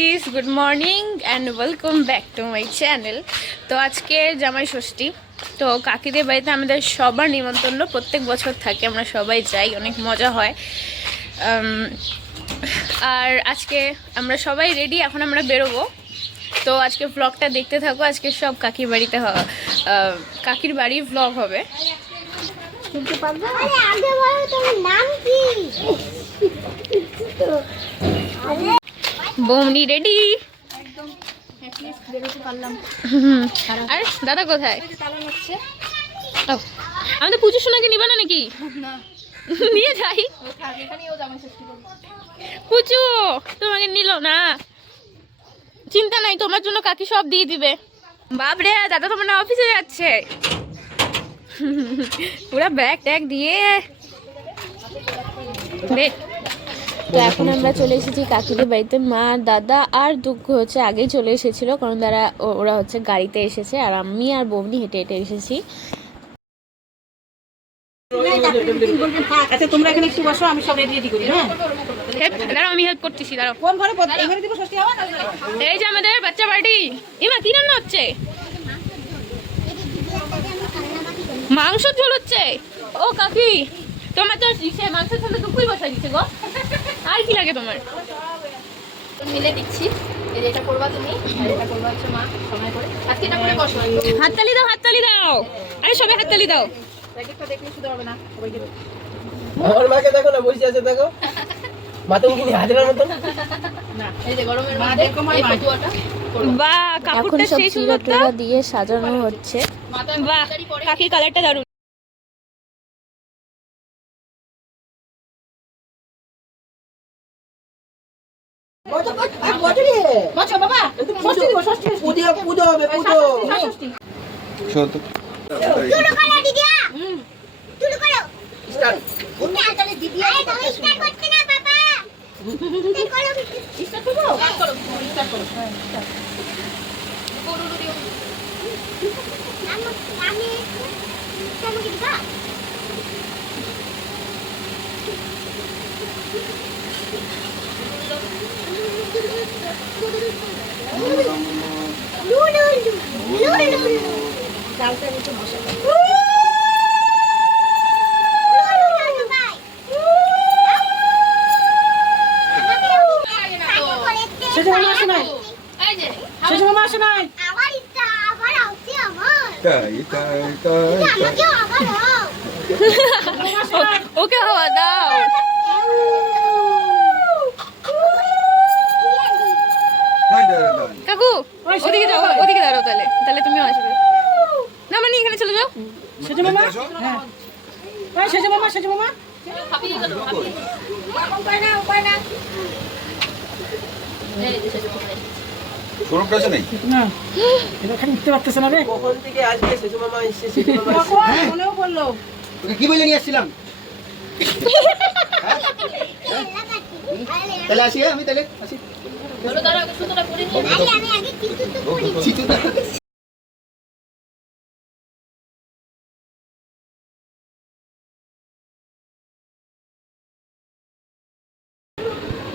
Good morning and welcome back to my channel. तो आज के জামাই ষষ্ঠী তো কাকিদের বাড়িতে আমাদের সবার নিমন্ত্রণ প্রত্যেক বছর থাকে, আমরা সবাই যাই, অনেক মজা হয়। আর আজকে আমরা সবাই রেডি, এখন আমরা বেরোবো। তো আজকে ব্লগটা দেখতে থাকো, আজকে সব কাকির বাড়িতে কাকির বাড়ির ব্লগ হবে। বৌমনি রেডি একদম, বেরোতে পারলাম। আর দাদা কোথায়? আমি তো পুজো সোনাকে নিবা না নাকি? নিয়ে যাই। পুজো তোমাকে নিল না, চিন্তা নাই, তোমার জন্য কাকি সব দিয়ে দিবে। বাপরে, দাদা তোমার না অফিসে যাচ্ছে, পুরা ব্যাগ ট্যাগ দিয়ে দেখ। তো এখন আমরা চলে এসেছি কাকিদের বাড়িতে। মা, দাদা আর দুঃখ হচ্ছে আগেই চলে এসেছিল, কারণ ওরা হচ্ছে গাড়িতে এসেছে, আর আমি আর বৌনি হেঁটে হেঁটে এসেছি। আচ্ছা, তোমরা এখানে একটু বসো, আমি সব রেডি করি। হ্যাঁ, দাঁড়াও, আমি হেল্প করতেছি, দাঁড়াও। কোন ঘরে এই ঘরে দিব ষষ্ঠী হওয়া? এই যে আমাদের বাচ্চা বাড়ি। এমা কি রান্না হচ্ছে? মাংস ঝোল হচ্ছে। ও কাকি, তোমার তো মাংসের সাথে দুপুই বসাই দিচ্ছে গো, আর কি লাগে তোমার? মিলে দিচ্ছি, এটা করবা তুমি আর এটা করবা হচ্ছে মা, সময় করে আজকে এটা করে বসো। হাততালি দাও, হাততালি দাও, আরে সবাই হাততালি দাও। প্যাকেটটা দেখলে শুধু হবে না, সবাই দেবে। আমার মাকে দেখো না, বসে আছে, দেখো মাথা মুখে হাজারের মতো না। এই যে গরমের মধ্যে এই ফতুয়াটা বাহ, কাপড়টা সেই সুন্দরটা দিয়ে সাজানো হচ্ছে। বাহ, কাকির কালারটা দারুণ। বসো বাবা, ষষ্ঠী দিব, ষষ্ঠী পুজো হবে, পুজো। ষষ্ঠী। শুরু করো দিদিয়া, শুরু করো। স্টার্ট। তাহলে দিদিয়া স্টার্ট করতে না বাবা, স্টার্ট করো, স্টার্ট করো, স্টার্ট করো। হ্যাঁ, স্টার্ট করু দিও। আমি কেমন দিবা? ডালটা একটু বসা। শেষে মামা আসে নাই, এই যে শেষে মামা আসে নাই। আমার ইচ্ছা, আবার আসছে আমার। তাই তাই তাই আমাকেও আবার দাও। ওকে হাওয়া দাও। কাকু ওদিকে যাও, ওদিকে দাঁড়াও, তাহলে তাহলে তুমিও আসবে না, মানে এখানে চলে যাও। শেষে মামা, হ্যাঁ, ওই শেষে মামা, শেষে মামা। হাঁপিয়ে গেল, হাঁপিয়ে। উপায় না, উপায় না। এই যে শেষে করে শোরুম কাছে নেই না, এটা খালি উঠতে পারতেছে না রে। কখন থেকে আসবে সেজু মামা এসে, সেজু মামা এসে। কখন মনেও বললো। তোকে কি বলে নিয়ে আসছিলাম? তাহলে আসি, আমি তাহলে আসি। বলো দাঁড়াও, সুতোটা পরে নিয়ে আমি আগে কিছু তো করি। চিচুটা।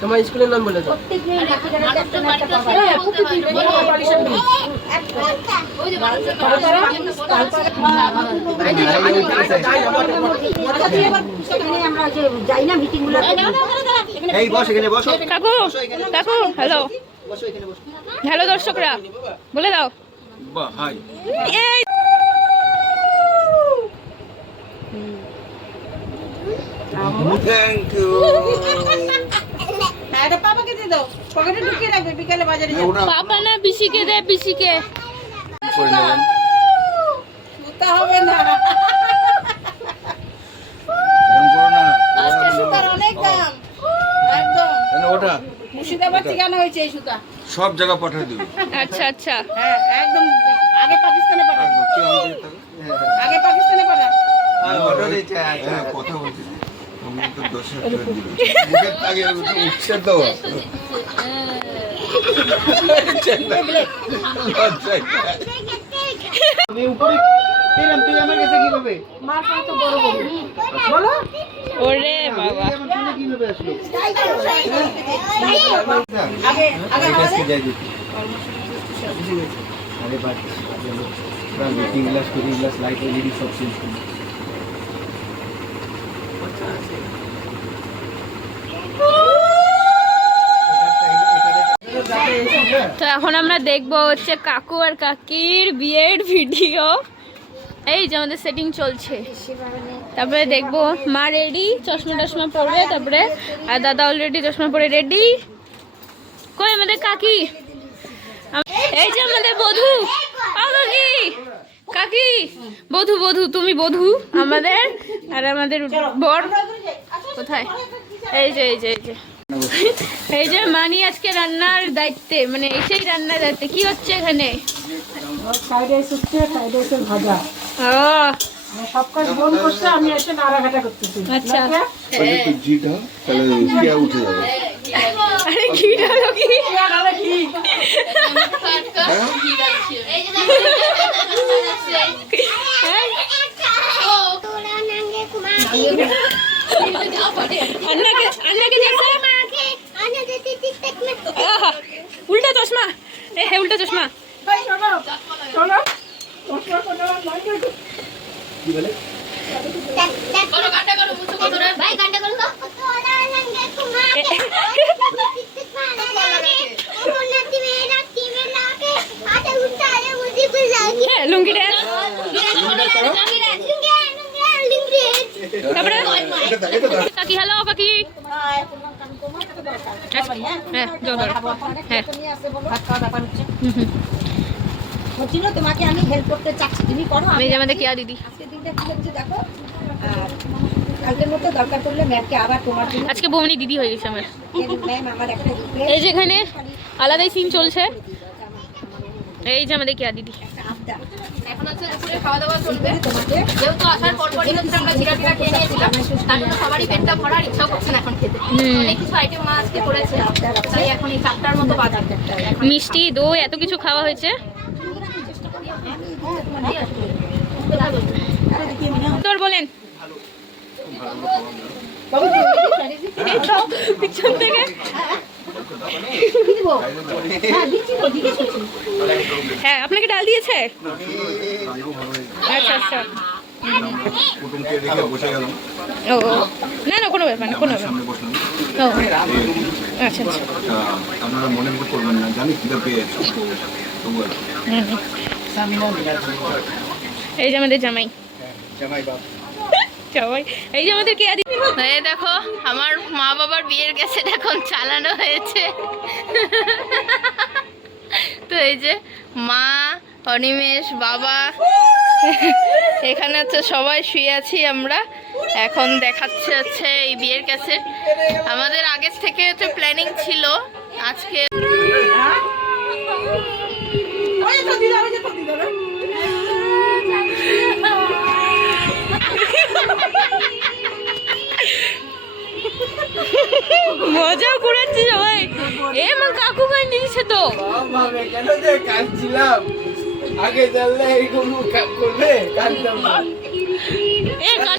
তোমার স্কুলের নাম বলে দাও। ওই যে মানুষের এই বস এখানে, বসো। কাকু, কাকু, হ্যালো, বসো এখানে, বসো। হ্যালো দর্শকরা, বলে দাও। বাহ, হাই। এই থ্যাংক ইউ। এটা পাপাকে দিয়ে দাও, পকেটে ঢুকিয়ে রাখবে, বিকালে বাজারে যাবে। পাপা না পিসিকে দে, পিসিকে। করে নেবেন। সুতা হবে না, এরকম করো না। আজকে সুতার অনেক দাম। একদম ওটা মুর্শিদাবাদ থেকে আনা হয়েছে এই সুতা। সব জায়গা পাঠিয়ে দিবি। আচ্ছা আচ্ছা, হ্যাঁ, একদম আগে পাকিস্তানে পাঠা, আগে পাকিস্তানে পাঠা। কথা বলছি আমি তো 10,000 টাকা দিল। মুখের আগে উঠছে তো। আমি উপরে এলাম, তুই আমার কাছে কিভাবে? মার তো বড় বড় বলো। ওরে বাবা, আগে আগে আমাদের अरे बात meeting glass cooking glass light LED सब चेंज कर তো এখন আমরা দেখবো হচ্ছে কাকু আর কাকির বিয়ের ভিডিও। এই যে আমাদের সেটিং চলছে, তারপরে দেখবো মা রেডি, চশমা টশমা পরবে, তারপরে আর দাদা অলরেডি চশমা পরে রেডি। কই আমাদের কাকি? এই যে আমাদের বধূ। ও কাকি, কাকি বধূ, বধূ তুমি বধূ আমাদের, আর আমাদের বর কোথায়? এই যে এই যে এই যে এই যে মানি আজকে রান্নার দায়িত্বে, মানে এসেই রান্নার দায়িত্বে। কি হচ্ছে এখানে? ফ্রাইড রাইস হচ্ছে, ফ্রাইড রাইসের ভাজা। ও সব কাজ বোন করছে, আমি এসে নাড়াঘাটা করতেছি। আচ্ছা, पहले तो जीटा पहले क्या उठे जाओ আরে কি হলো কি? হ্যাঁ? তোরা নাঙ্গে কুমার अन्ना के जैसा মাকে আনে দিতে টিকটক মে आहा, उल्टा चश्मा। ए है उल्टा चश्मा। করো গানটা করো, মুছো করো রে। ভাই গানটা করো তো তোরা নাঙ্গে কুমার টিকটক মারা লাগে ও নাতি মেরা কি মে লাগে আতে উল্টা আরে মুঝে বুঝাगी ए लुंगी डांस। তারপরে কাকি, হ্যালো কাকি। হ্যাঁ যাও ধরো। হ্যাঁ হচ্ছিল তোমাকে আমি হেল্প করতে চাচ্ছি, তুমি করো। এই যে আমাদের কিয়া দিদি, আজকে দিনটা কি হচ্ছে দেখো, আর কালকের মতো দরকার পড়লে ম্যামকে আবার তোমার জন্য আজকে বৌনি দিদি হয়ে গেছে আমার। ম্যাম আমার একটা রিকোয়েস্ট, এই যে এখানে আলাদাই সিন চলছে। এই যে আমাদের কিয়া দিদি। আবদার এখন হচ্ছে দুপুরে খাওয়া দাওয়া চলবে। তোমাকে যেহেতু আসার পরপরই হচ্ছে আমরা জিরা টিরা খেয়ে নিয়েছিলাম, তার জন্য সবারই পেটটা ভরার ইচ্ছাও করছে না এখন খেতে। অনেক কিছু আইটেম মা আজকে করেছে, তাই এখন এই 4টার মতো বাজার। এখন মিষ্টি দই এত কিছু খাওয়া হয়েছে। তোর বলেন এই তো পিছন থেকে। হ্যাঁ আপনাকে ডাল দিয়েছে? আচ্ছা আচ্ছা, কুটুমকে রেখে বসে গেলাম ও না না কোনো ব্যাপার না, কোনো ব্যাপার সামনে বসলাম ও আচ্ছা আচ্ছা। আপনারা মনে করবেন না, জানি খিদে পেয়েছে তবু আর কি। হুম, হুম। এই যে আমাদের জামাই, जमाई बाप জামাই। এই যে আমাদের কে আদি। এই দেখো আমার মা বাবার বিয়ের গ্যাসেট এখন চালানো হয়েছে। তো এই যে মা, অনিমেষ, বাবা, এখানে হচ্ছে সবাই শুয়ে আছি আমরা। এখন দেখাচ্ছে হচ্ছে এই বিয়ের ক্যাসেট। আমাদের আগের থেকে হচ্ছে প্ল্যানিং ছিল আজকে। মজাও করেছি সবাই। এ মা কাকু গান দিয়েছে তো। ভাবে কেন যে কাঁদছিলাম, আগে জানলে এরকম করবে, কাঁদতাম না। এ